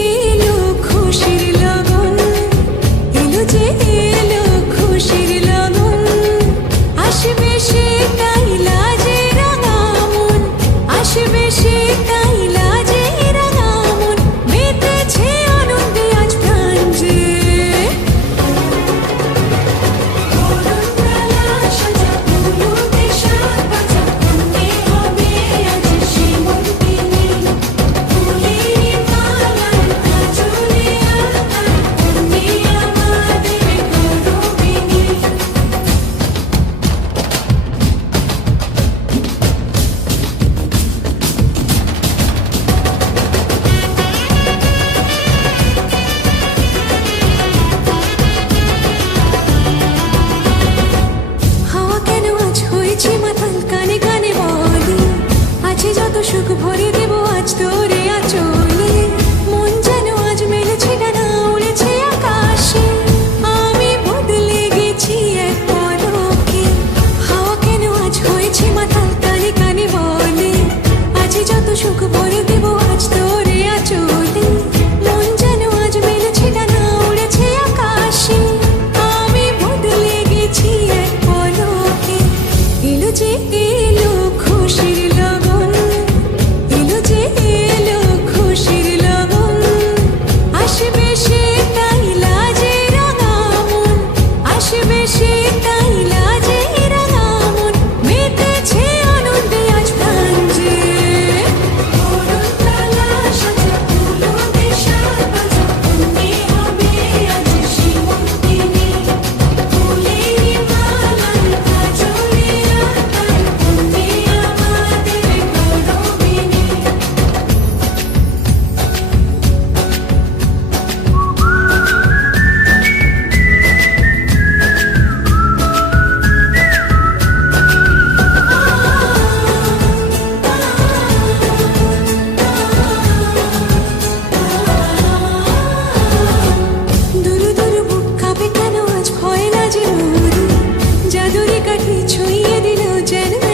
দিল খুশির লগন। చూయదిలో జన్మ